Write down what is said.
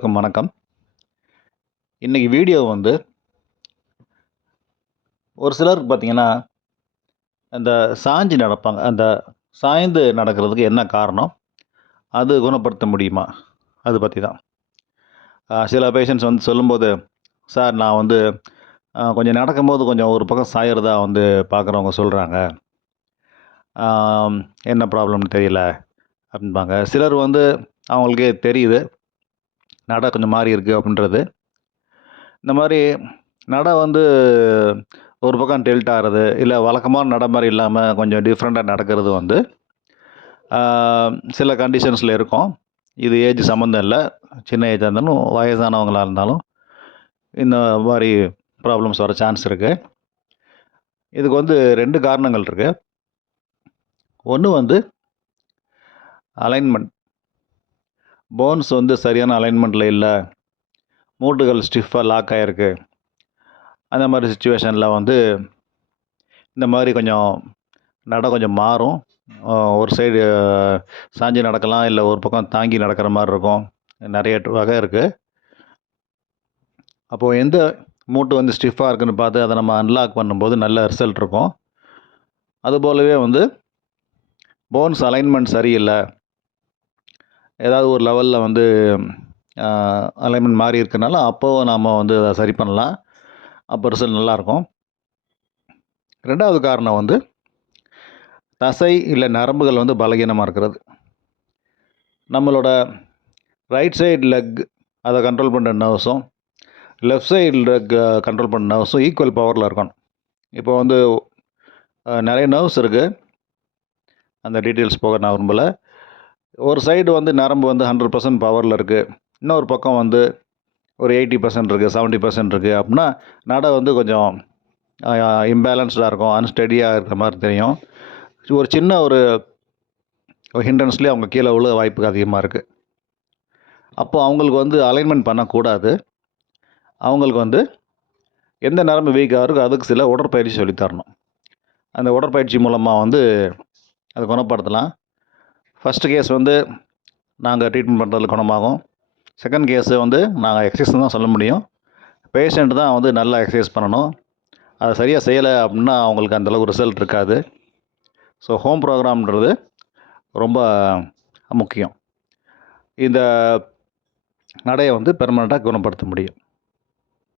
அனைவருக்கும் வணக்கம். இன்றைக்கி வீடியோ வந்து ஒரு சிலருக்கு பார்த்தீங்கன்னா, அந்த சாஞ்சு நடப்பாங்க. அந்த சாய்ந்து நடக்கிறதுக்கு என்ன காரணம்? அது குணப்படுத்த முடியுமா? அது பற்றி தான். சில பேஷண்ட்ஸ் வந்து சொல்லும்போது, "சார் நான் வந்து கொஞ்சம் நடக்கும்போது கொஞ்சம் ஒரு பக்கம் சாயறதா வந்து பார்க்குறவங்க சொல்கிறாங்க. என்ன ப்ராப்ளம்னு தெரியல" அப்படின்பாங்க. சிலர் வந்து அவங்களுக்கே தெரியுது, நட கொஞ்சம் மாறி இருக்கு அப்படின்றது. இந்த மாரி நடை வந்து ஒரு பக்கம் டில்ட் ஆகிறது, இல்லை வழக்கமான நடை மாரி இல்லாமல் கொஞ்சம் டிஃப்ரெண்ட்டாக நடக்கிறது வந்து சில கண்டிஷன்ஸில் இருக்கும். இது ஏஜ் சம்மந்தம் இல்லை. சின்ன ஏஜாக இருந்தாலும், வயதானவங்களா இருந்தாலும் இந்த மாதிரி ப்ராப்ளம்ஸ் வர சான்ஸ் இருக்குது. இதுக்கு வந்து 2 காரணங்கள் இருக்குது. ஒன்று வந்து அலைன்மெண்ட். போன்ஸ் வந்து சரியான அலைன்மெண்ட்டில் இல்லை, மூட்டுகள் ஸ்டிஃபாக லாக் ஆகிருக்கு. அந்த மாதிரி சிச்சுவேஷனில் வந்து இந்த மாதிரி கொஞ்சம் நடை கொஞ்சம் மாறும். ஒரு சைடு சாஞ்சு நடக்கலாம், இல்லை ஒரு பக்கம் தாங்கி நடக்கிற மாதிரி இருக்கும். நிறைய வகை இருக்குது. அப்போது எந்த மூட்டு வந்து ஸ்டிஃபாக இருக்குன்னு பார்த்து அதை நம்ம அன்லாக் பண்ணும்போது நல்ல ரிசல்ட் இருக்கும். அதுபோலவே வந்து போன்ஸ் அலைன்மெண்ட் சரியில்லை, ஏதாவது ஒரு லெவலில் வந்து அலைன்மெண்ட் மாறி இருக்கனால அப்போது நாம் வந்து அதை சரி பண்ணலாம். அப்போ ரிசல்ட் நல்லாயிருக்கும். 2வது காரணம் வந்து தசை இல்லை நரம்புகள் வந்து பலகீனமாக இருக்கிறது. நம்மளோட ரைட் சைடு லெக் அதை கண்ட்ரோல் பண்ணுற நர்வ்ஸும், லெஃப்ட் சைடு லெக் கண்ட்ரோல் பண்ணுற நர்வ்ஸும் ஈக்குவல் பவரில் இருக்கணும். இப்போ வந்து நிறைய நர்வ்ஸ் இருக்குது, அந்த டீட்டெயில்ஸ் போக நான் விரும்பலை. ஒரு சைடு வந்து நரம்பு வந்து 100% பவரில் இருக்குது, இன்னொரு பக்கம் வந்து ஒரு 80% இருக்குது, 70% இருக்குது அப்படின்னா நடை வந்து கொஞ்சம் இம்பேலன்ஸ்டாக இருக்கும், அன்ஸ்டடியாக இருக்கிற மாதிரி தெரியும். ஒரு சின்ன ஒரு ஹிண்ட்ரன்ஸ்லேயே அவங்க கீழே விழ வாய்ப்பு அதிகமாக இருக்குது. அப்போது அவங்களுக்கு வந்து அலைன்மெண்ட் பண்ணக்கூடாது. அவங்களுக்கு வந்து எந்த நரம்பு வீக்காக இருக்கோ அதுக்கு சில உடற்பயிற்சி சொல்லித்தரணும். அந்த உடற்பயிற்சி மூலமாக வந்து அதை குணப்படுத்தலாம். ஃபஸ்ட்டு கேஸ் வந்து நாங்கள் ட்ரீட்மெண்ட் பண்ணுறதுல குணமாகும். செகண்ட் கேஸு வந்து நாங்கள் எக்ஸசைஸ் தான் சொல்ல முடியும். பேஷண்ட் தான் வந்து நல்லா எக்ஸசைஸ் பண்ணணும். அதை சரியாக செய்யலை அப்படின்னா அவங்களுக்கு அந்தளவுக்கு ரிசல்ட் இருக்காது. ஸோ ஹோம் ப்ரோக்ராம்ன்றது ரொம்ப முக்கியம். இந்த நடையை வந்து பெர்மனெண்ட்டாக குணப்படுத்த முடியும்.